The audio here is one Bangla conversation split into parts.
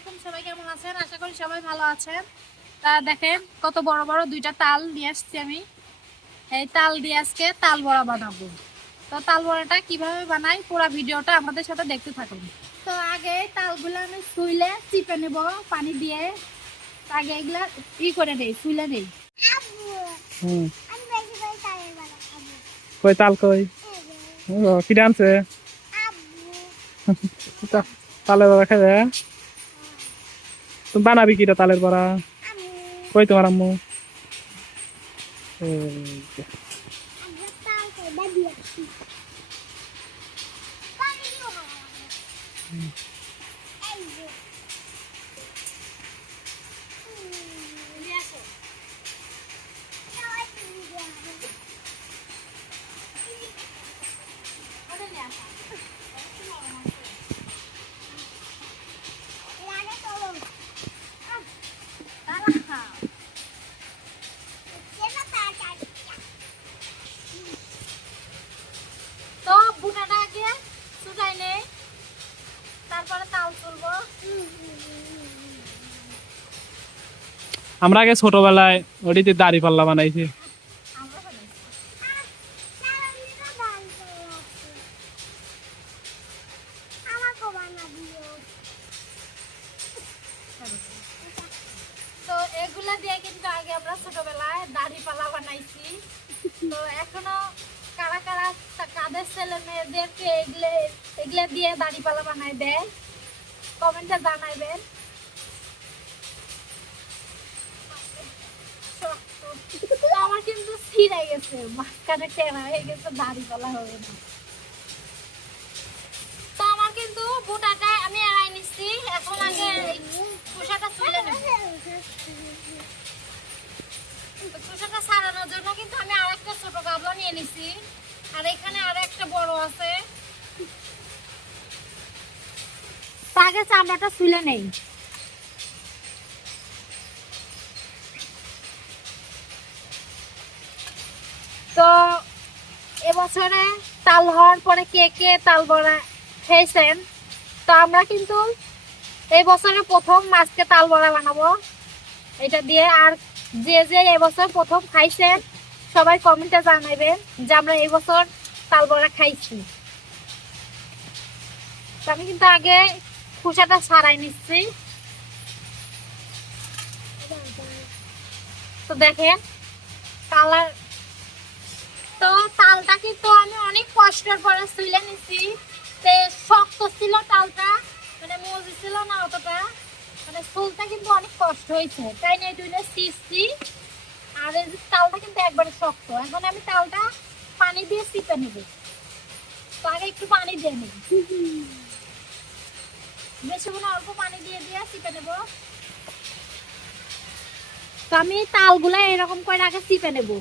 আলাইকুম, সবাই কেমন আছেন? আশা করি সবাই ভালো আছেন। তা দেখেন কত বড় বড় দুইটা তাল নিয়ে আসছি আমি। এই তাল দিয়ে আজকে তাল বড়া বানাবো। তো তাল বড়াটা কিভাবে বানাই পুরো ভিডিওটা আমাদের সাথে দেখতে থাকুন। তো আগে তালগুলো আমি ছুইলে চিপে নেব পানি দিয়ে। আগে এগুলা করে নেই, ছুইলে নেই। হুম কই তাল কই কি ডান্সে তালের বড়া খাবে তুমি বানাবি কিটা তালের বড়া কই তোমার আম্মু এই যে। তো বুটাটা আগে শুকাই নেই, তারপরে তাল তুলবো। আমরা আগে ছোটবেলায় ওটিতে দাড়ি পাল্লা বানাইছি। আমরা বানাইছি। তো এগুলা দিয়ে কিন্তু আগে আমরা ছোটবেলায় দাড়ি পাল্লা বানাইছি। তো এখনো কারা কারা কাদের ছেলে মেয়েদেরকে এগুলা দিয়ে দাড়ি পাল্লা বানাই দেয়, কমেন্টে জানাইবেন। তো আমার কিন্তু ছিঁড়ে গেছে, মাঝখানে টেরা হয়ে গেছে, দাড়ি পাল্লা হবে না। তো আমার কিন্তু বুটাটা আমি এড়াই নিচ্ছি। এখন আগে খোসাটা তুলে নেব। খোসাটা ছাড়ানোর জন্য কিন্তু আমি আরেকটা ছোট গাবলা নিয়ে নিছি, আর এখানে আরো একটা বড় আছে। আগে চামড়াটা তুলে নেই। তো এবছরে তাল হওয়ার পরে কে কে তাল বড়া খেয়েছেন? তো আমরা কিন্তু এই বছরে প্রথম আজকে তাল বড়া বানাবো এটা দিয়ে। আর যে যে এবছর প্রথম খাইছেন সবাই কমেন্টে জানাবেন যে আমরা এই বছর তাল বড়া খাইছি। তো আমি কিন্তু আগে খোসাটা ছাড়াই নিচ্ছি। তো দেখেন কালার। তো তালটা কিন্তু আমি অনেক কষ্টের পরে ছুলে নিছি। শক্ত ছিল তালটা, মানে মজে ছিল না অতটা, মানে ফুলটা কিন্তু অনেক কষ্ট হয়েছে, তাই না? এটা সিসি। আর এই যে তালটা কিন্তু একবারে শক্ত। এখন আমি তালটা পানি দিয়ে চিপে নেব। তো আগে একটু পানি দিয়ে নেব, বেশি কোনো অল্প পানি দিয়ে দিয়ে চিপে নেব। তো আমি তালগুলা এরকম করে আগে চিপে নেব।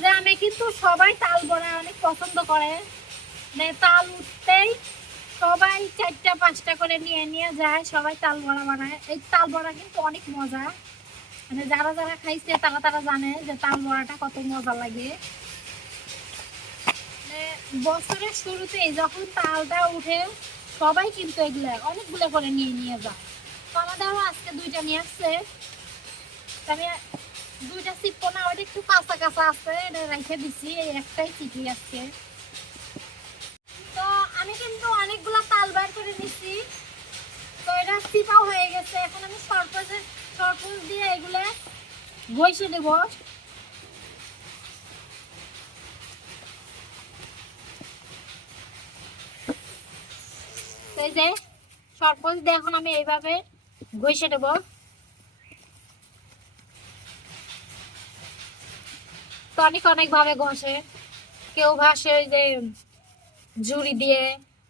গ্রামে কিন্তু সবাই তাল বড়া অনেক পছন্দ করে, মানে তাল উঠতেই সবাই 4টা 5টা করে নিয়ে নিয়ে যায়, সবাই তাল বড়া বানায়। এই তাল বড়া কিন্তু অনেক মজা, মানে যারা যারা খাইছে তারা তারা জানে যে তাল বড়াটা কত মজা লাগে। মানে বছরের শুরুতেই যখন তালটা উঠে সবাই কিন্তু এগুলা অনেকগুলো করে নিয়ে নিয়ে যায়। তো আমাদেরও আজকে 2টা নিয়ে আসছে। আমি 2টা চিপবো না, ওটা একটু কাঁচা কাঁচা আছে, এটা রেখে দিচ্ছি। এই একটাই চিপি আজকে। তো আমি কিন্তু অনেকগুলা তাল বের করে নিচ্ছি। তো এটা চিপাও হয়ে গেছে। এখন আমি সরপুজ দিয়ে এগুলা ঘষে দেব। এই যে সরপুজ দিয়ে এখন আমি এইভাবে ঘষে দেব। তো অনেক অনেক ভাবে ঘষে, কেউ ঘষে ওই যে ঝুড়ি দিয়ে,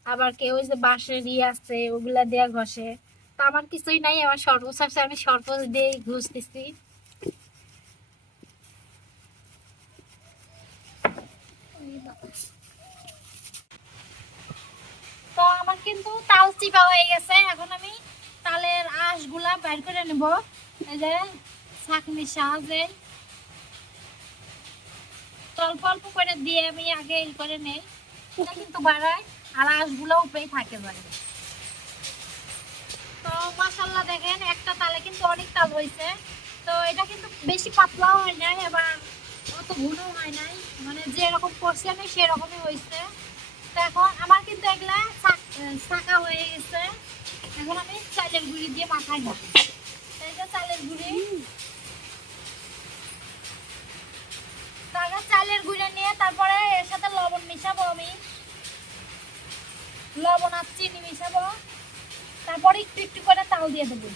আবার কেউ ওই যে বাঁশের আছে ওগুলা দিয়ে ঘষে। তো আমার কিছুই নাই, আমার সরপুজ আছে, আমি সরপুজ দিয়ে ঘষতেছি। তো আমার কিন্তু তাল চিপা হয়ে গেছে। এখন আমি তালের আঁশগুলা বের করে নেব। এই যে ছাঁকনির সাহায্যে অল্প অল্প করে দিয়ে আমি আগে এই করে নেই, এটা কিন্তু বাড়ায় আর আঁশগুলো উপরেই থাকে ভাই। তো মাশাআল্লাহ দেখেন একটা তালে কিন্তু অনেক তাল হয়েছে। তো এটা কিন্তু বেশি পাতলাও হয় নাই আবার অত ঘনও হয় নাই, মানে যেরকম করছি আমি সেরকমই হয়েছে। তো এখন আমার কিন্তু এগুলা ছাঁকা হয়ে গেছে। এখন আমি চালের গুঁড়ি দিয়ে মাখাই নেব। এই যে চালের গুঁড়ি, তারপর চালের গুঁড়ি নিয়ে তারপরে এর সাথে লবণ মিশাবো আমি, লবণ আর চিনি মিশাবো, তারপরে একটু একটু করে তাল দিয়ে দেবো।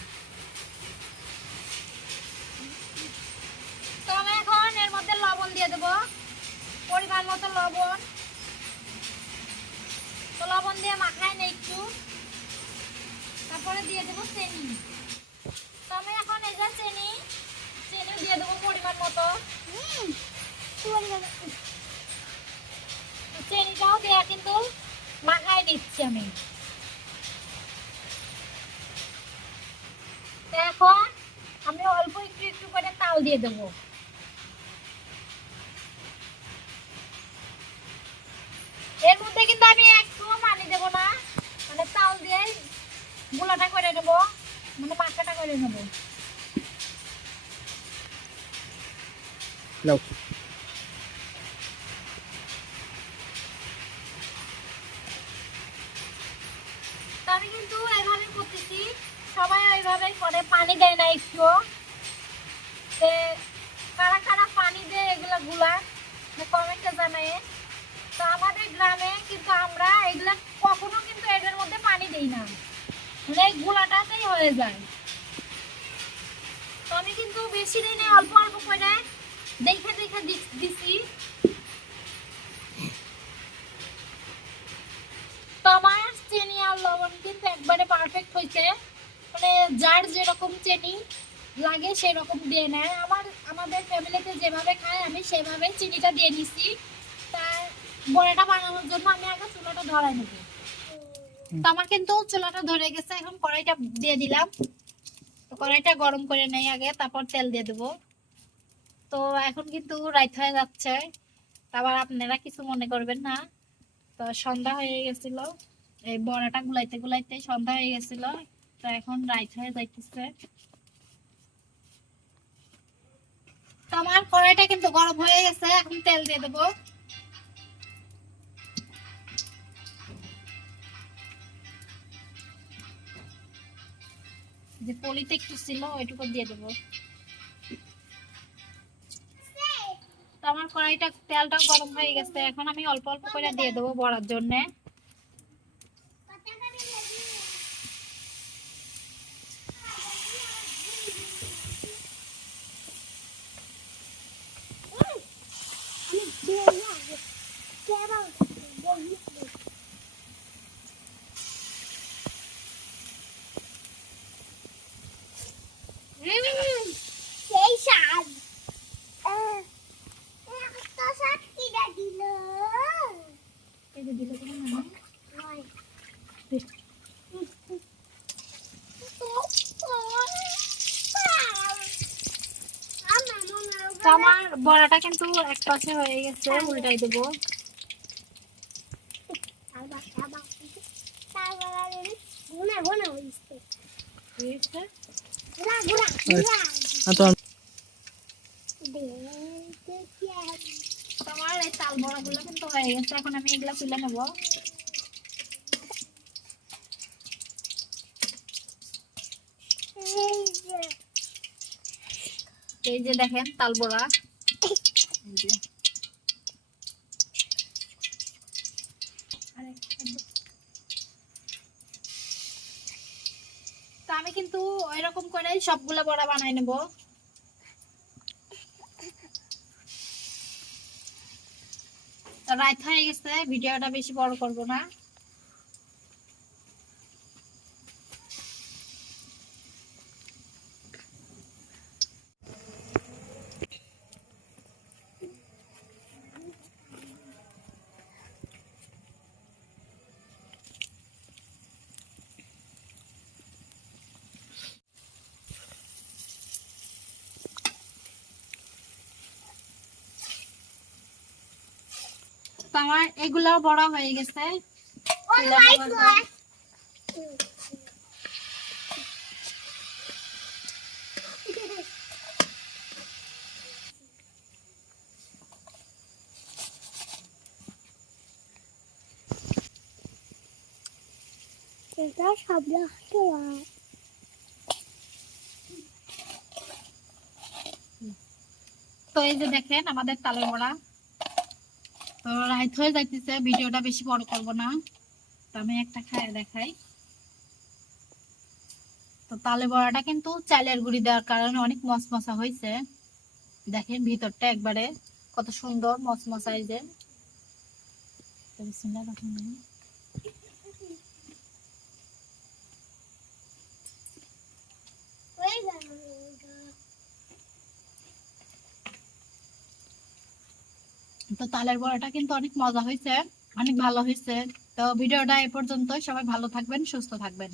তো আমি এখন এর মধ্যে লবণ দিয়ে দেবো, পরিমাণ মতো লবণ। তো লবণ দিয়ে মাখাই নেই একটু, তারপরে দিয়ে দেবো চিনি। তো আমি এখন এই যে চিনি দিয়ে দেবো পরিমাণ মতো। চিনিটাও দেওয়া কিন্তু মাখাই দিচ্ছি আমি। তো এখন আমি অল্প একটু একটু করে তাল দিয়ে দেবো। এর মধ্যে কিন্তু আমি একটু পানি দেবো না, মানে তাল দিয়ে গুলাটা করে নেবো, মানে মাখাটা করে নেবো। নাও। তো আমি কিন্তু এইভাবে করতেছি, সবাই এইভাবে করে, পানি দেয় না একটু। কারা কারা পানি দেয় এগুলা গুলা কমেন্টে জানায়। তো আমাদের গ্রামে কিন্তু আমরা এগুলা কখনো কিন্তু এদের মধ্যে পানি দেই না, মানে এই গুলাটাতেই হয়ে যায়। তো আমি কিন্তু বেশি দিই না, অল্প অল্প করে দেখে দেখে দিছি। তো আমার চিনি আর লবণ কিন্তু একবারে পারফেক্ট হয়েছে, মানে যার যেরকম চিনি লাগে সেরকম দিয়ে নেয়। আমাদের ফ্যামিলিতে যেভাবে খায় আমি সেভাবে চিনিটা দিয়ে নিছি। তার বড়াটা বানানোর জন্য আমি আগে চুলাটা ধরাই নেব। তো আমার কিন্তু চুলাটা ধরে গেছে, এখন কড়াইটা দিয়ে দিলাম। তো কড়াইটা গরম করে নেই আগে, তারপর তেল দিয়ে দেবো। তো এখন কিন্তু রাইত হয়ে যাচ্ছে, আবার আপনারা কিছু মনে করবেন না। তো সন্ধ্যা হয়ে গেছিল, এই বড়াটা গুলাইতে গুলাইতে সন্ধ্যা হয়ে গেছিল। তো এখন রাইত হয়ে যাইতেছে। তো আমার কড়াইটা কিন্তু গরম হয়ে গেছে, এখন তেল দিয়ে দেবো। যে পলিতে একটু ছিল ওইটুকু দিয়ে দেবো। তো আমার কড়াইটা তেলটা গরম হয়ে গেছে, এখন আমি অল্প অল্প করে দিয়ে দেবো বড়ার জন্য। সেই স্বাদ এত স্বাদ কিটা দিল এই যে দিলে কোনো না নয় তো আমার বড়াটা কিন্তু এক পাশে হয়ে গেছে, উল্টাই দেবো। ঘুনা ঘুনা হইছে বুঝেছে? ঘুনা ঘুনা ঘুনা তো তো আমার এই তাল বড়াগুলো কিন্তু হয়ে গেছে, এখন আমি এগুলা তুলে নেবো। এই যে দেখেন তাল বড়া, এই যে। তো আমি কিন্তু এরকম করে সবগুলা বড়া বানাই নেব। তো রাত হয়ে গেছে, ভিডিওটা বেশি বড় করব না। তো আমার এগুলাও বড় হয়ে গেছে। ওই হোয়াইট ওয়ান এটা সব রাখতে হয়। তো এই যে দেখেন আমাদের তালের বড়া তো রাইত হয়ে যাইতেছে, ভিডিওটা বেশি বড় করব না, তো আমি একটা খাইয়ে দেখাই। তো তালের বড়াটা কিন্তু চালের গুঁড়ি দেওয়ার কারণে অনেক মচমচা হয়েছে। দেখেন ভিতরটা একবারে কত সুন্দর মচমচা। এই যে তো বিসমিল্লাহির রহমানির রহিম। ওই বাবা তো তালের বড়াটা কিন্তু অনেক মজা হয়েছে, অনেক ভালো হয়েছে। তো ভিডিওটা এ পর্যন্ত, সবাই ভালো থাকবেন, সুস্থ থাকবেন।